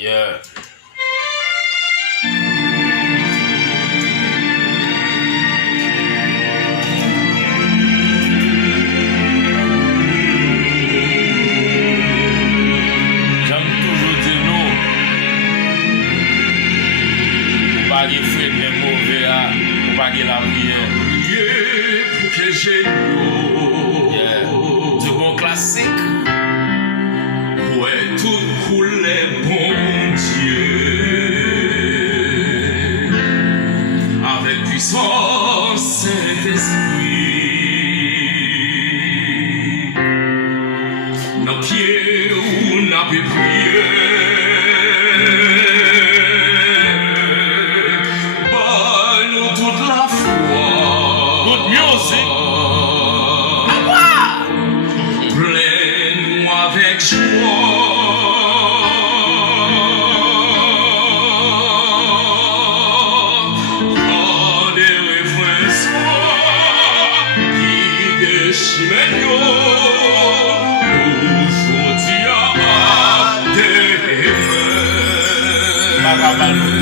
Yeah. J'aime toujours dire nous, pour pas qu'il fait des mauvais, pour pas qu'il la prière. Priez pour que j'ai Yeah. Du bon classique. ouais, tout coulait, bon Dieu, avec puissance Saint-Esprit, nos pieds où n'a pu prier, bah, nous toute la foi. Good music. Pleine-moi avec joie. Quand des refrains soient qui déchirent aujourd'hui à demain. Bagabalou.